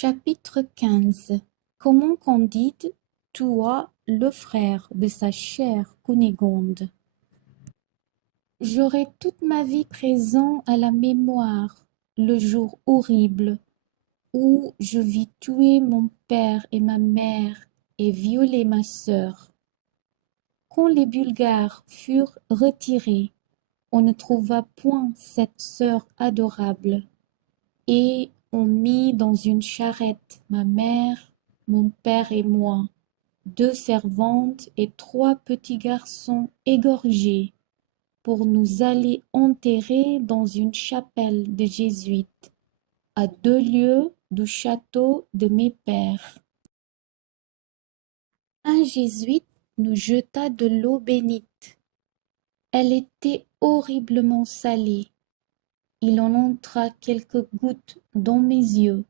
Chapitre 15. Comment Candide tua le frère de sa chère Cunégonde. J'aurai toute ma vie présent à la mémoire le jour horrible où je vis tuer mon père et ma mère et violer ma sœur. Quand les Bulgares furent retirés, on ne trouva point cette sœur adorable, et on mit dans une charrette ma mère, mon père et moi, 2 servantes et 3 petits garçons égorgés, pour nous aller enterrer dans une chapelle de jésuites, à 2 lieues du château de mes pères. Un jésuite nous jeta de l'eau bénite. Elle était horriblement salée. Il en entra quelques gouttes dans mes yeux.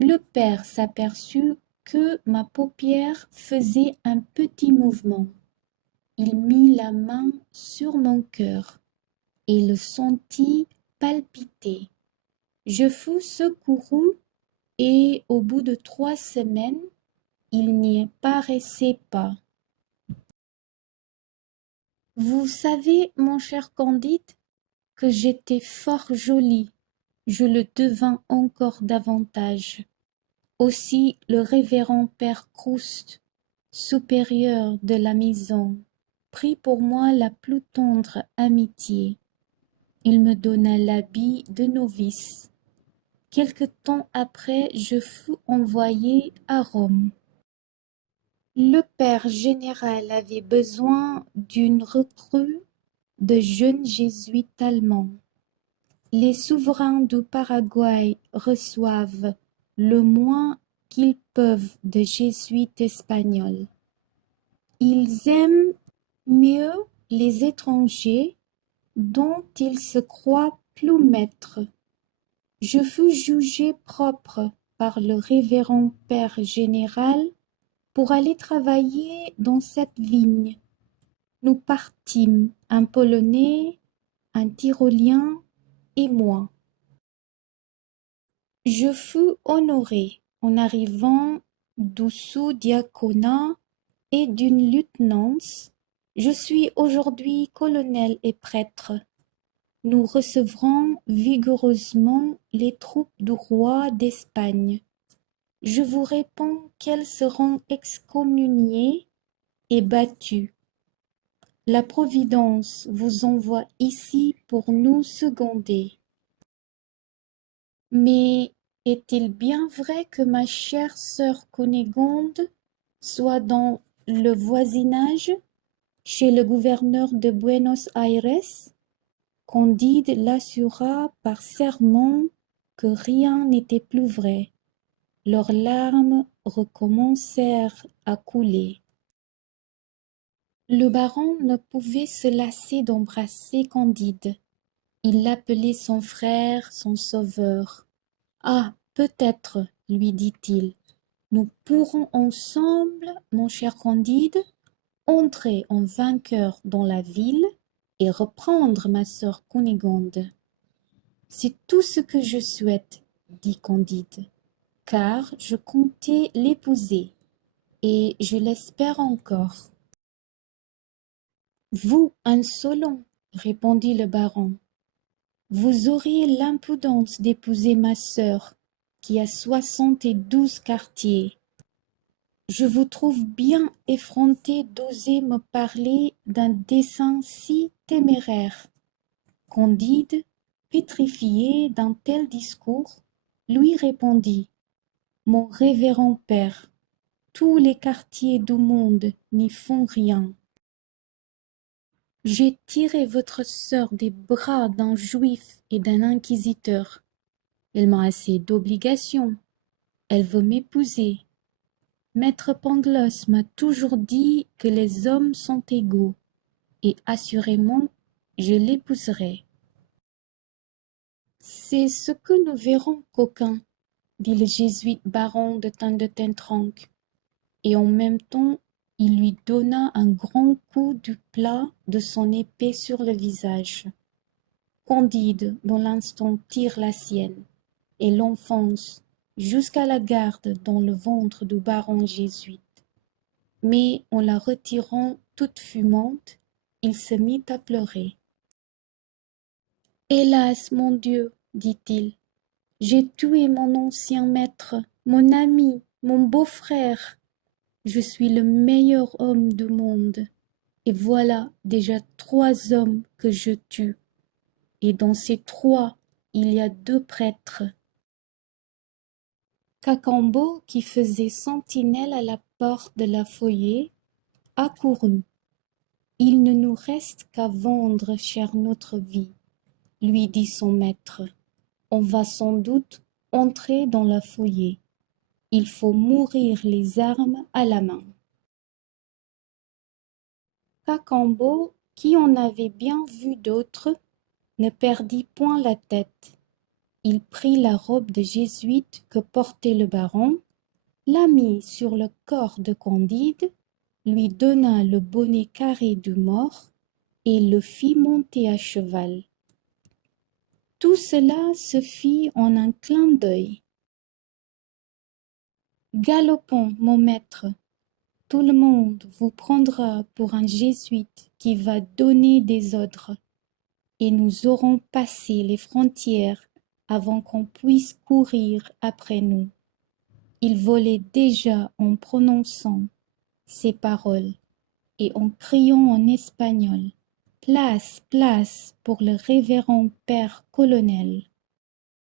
Le père s'aperçut que ma paupière faisait un petit mouvement. Il mit la main sur mon cœur et le sentit palpiter. Je fus secouru et au bout de 3 semaines, il n'y paraissait pas. Vous savez, mon cher Candide, que j'étais fort jolie. Je le devins encore davantage. Aussi le révérend père Croust, supérieur de la maison, prit pour moi la plus tendre amitié. Il me donna l'habit de novice. Quelque temps après, je fus envoyé à Rome. Le père général avait besoin d'une recrue de jeunes jésuites allemands. Les souverains du Paraguay reçoivent le moins qu'ils peuvent de jésuites espagnols. Ils aiment mieux les étrangers dont ils se croient plus maîtres. Je fus jugé propre par le révérend père général pour aller travailler dans cette vigne. Nous partîmes, un Polonais, un Tyrolien et moi. Je fus honoré en arrivant du sous-diaconat et d'une lieutenance. Je suis aujourd'hui colonel et prêtre. Nous recevrons vigoureusement les troupes du roi d'Espagne. Je vous réponds qu'elles seront excommuniées et battues. La Providence vous envoie ici pour nous seconder. Mais est-il bien vrai que ma chère sœur Cunégonde soit dans le voisinage, chez le gouverneur de Buenos Aires? Candide l'assura par serment que rien n'était plus vrai. Leurs larmes recommencèrent à couler. Le baron ne pouvait se lasser d'embrasser Candide. Il l'appelait son frère, son sauveur. Ah, peut-être, lui dit-il, nous pourrons ensemble, mon cher Candide, entrer en vainqueur dans la ville et reprendre ma sœur Cunégonde. C'est tout ce que je souhaite, dit Candide, car je comptais l'épouser, et je l'espère encore. Vous, insolent, répondit le baron, vous auriez l'impudence d'épouser ma sœur, qui a 72 quartiers. Je vous trouve bien effronté d'oser me parler d'un dessein si téméraire. Candide, pétrifié d'un tel discours, lui répondit: Mon révérend père, tous les quartiers du monde n'y font rien. J'ai tiré votre sœur des bras d'un juif et d'un inquisiteur. Elle m'a assez d'obligations. Elle veut m'épouser. Maître Pangloss m'a toujours dit que les hommes sont égaux, et assurément je l'épouserai. C'est ce que nous verrons, coquin, dit le jésuite baron de Tentrenc, et en même temps il lui donna un grand coup du plat de son épée sur le visage. Candide, dans l'instant, tire la sienne, et l'enfonce jusqu'à la garde dans le ventre du baron jésuite. Mais en la retirant toute fumante, il se mit à pleurer. Hélas, mon Dieu, dit-il, j'ai tué mon ancien maître, mon ami, mon beau-frère. Je suis le meilleur homme du monde, et voilà déjà 3 hommes que je tue. Et dans ces 3, il y a 2 prêtres. Cacambo, qui faisait sentinelle à la porte de la foyer, accourut. Il ne nous reste qu'à vendre, chère notre vie, lui dit son maître. On va sans doute entrer dans la foyer. Il faut mourir les armes à la main. Cacambo, qui en avait bien vu d'autres, ne perdit point la tête. Il prit la robe de jésuite que portait le baron, la mit sur le corps de Candide, lui donna le bonnet carré du mort et le fit monter à cheval. Tout cela se fit en un clin d'œil. Galopons, mon maître, tout le monde vous prendra pour un jésuite qui va donner des ordres, et nous aurons passé les frontières avant qu'on puisse courir après nous. Il volait déjà en prononçant ces paroles et en criant en espagnol: Place, place pour le révérend père colonel.